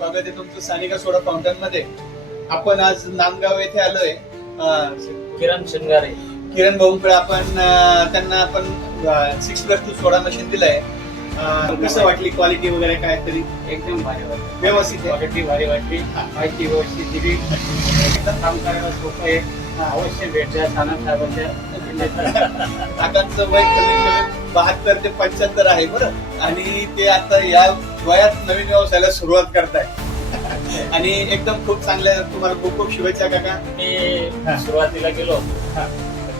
स्वागत आहे तुमचं सानिका सोडा फाउंटन मध्ये. आपण आज नांदगाव येथे आलोय. किरण शिंगारे किरण भाऊंकडे आपण त्यांना आपण 6+2 सोडा मशीन दिलंय. कसं वाटली क्वालिटी वगैरे काय तरी? एकदम भारी वाटली, व्यवस्थित आहे. क्वालिटी भारी वाटली, माहिती व्यवस्थित दिली, एकदम काम करायला सोपं आहे. अवश्य भेट द्या सानप साहेबांच्या. काकांचं वय कमीत 72 ते 75 आहे बरं, आणि ते आता या वयात नवीन व्यवसायाला सुरुवात करताय आणि एकदम खूप चांगल्या. तुम्हाला खूप खूप शुभेच्छा काका. मी सुरुवातीला गेलो होतो,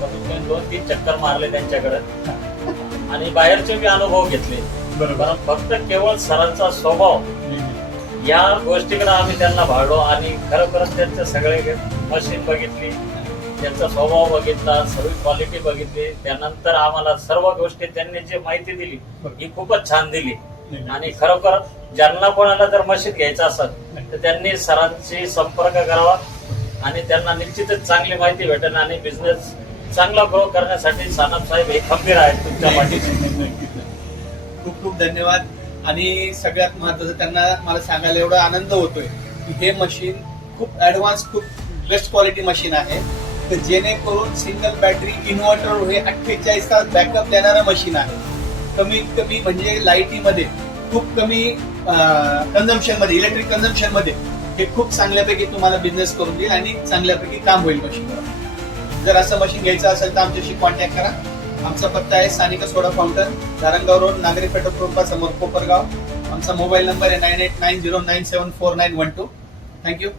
कमीत कमी 2-3 चक्कर मारले त्यांच्याकडे आणि बाहेरचे बी अनुभव घेतले. बरोबर. फक्त केवळ सरांचा स्वभाव या गोष्टीकडे आम्ही त्यांना भाळलो आणि खरोखरच त्यांचे सगळे मशीन बघितली, त्यांचा स्वभाव बघितला, सर्व क्वालिटी बघितली. त्यानंतर आम्हाला सर्व गोष्टी त्यांनी जी माहिती दिली ही खूपच छान दिली. आणि खरोखर ज्यांना कोणाला जर मशीन घ्यायचं असेल तर त्यांनी सरांशी संपर्क करावा आणि त्यांना निश्चितच चांगली माहिती भेटेल आणि बिझनेस चांगला ग्रो करण्यासाठी सानप साहेब हे खंबीर आहेत तुमच्या पाठीशी. खूप खूप धन्यवाद. आणि सगळ्यात महत्वाचं त्यांना मला सांगायला एवढा आनंद होतोय की हे मशीन खूप ऍडव्हान्स, खूप बेस्ट क्वालिटी मशीन आहे. तर जेणेकरून सिंगल बॅटरी इन्व्हर्टर हे 48 तास बॅकअप देणारं मशीन आहे. कमीत कमी म्हणजे लाईटीमध्ये खूप कमी कन्झम्पशन मध्ये, इलेक्ट्रिक कन्झम्पशन मध्ये हे खूप चांगल्यापैकी तुम्हाला बिझनेस करून देईल आणि चांगल्यापैकी काम होईल मशीनवर. जर असं मशीन घ्यायचं असेल तर आमच्याशी कॉन्टॅक्ट करा. आमचा पत्ता आहे सानिका सोडा फाउंटन, धारणगाव रोड, नागरी पेट्रोल पंपा समोर, कोपरगाव. आमचा मोबाईल नंबर आहे 9890974912. थँक्यू.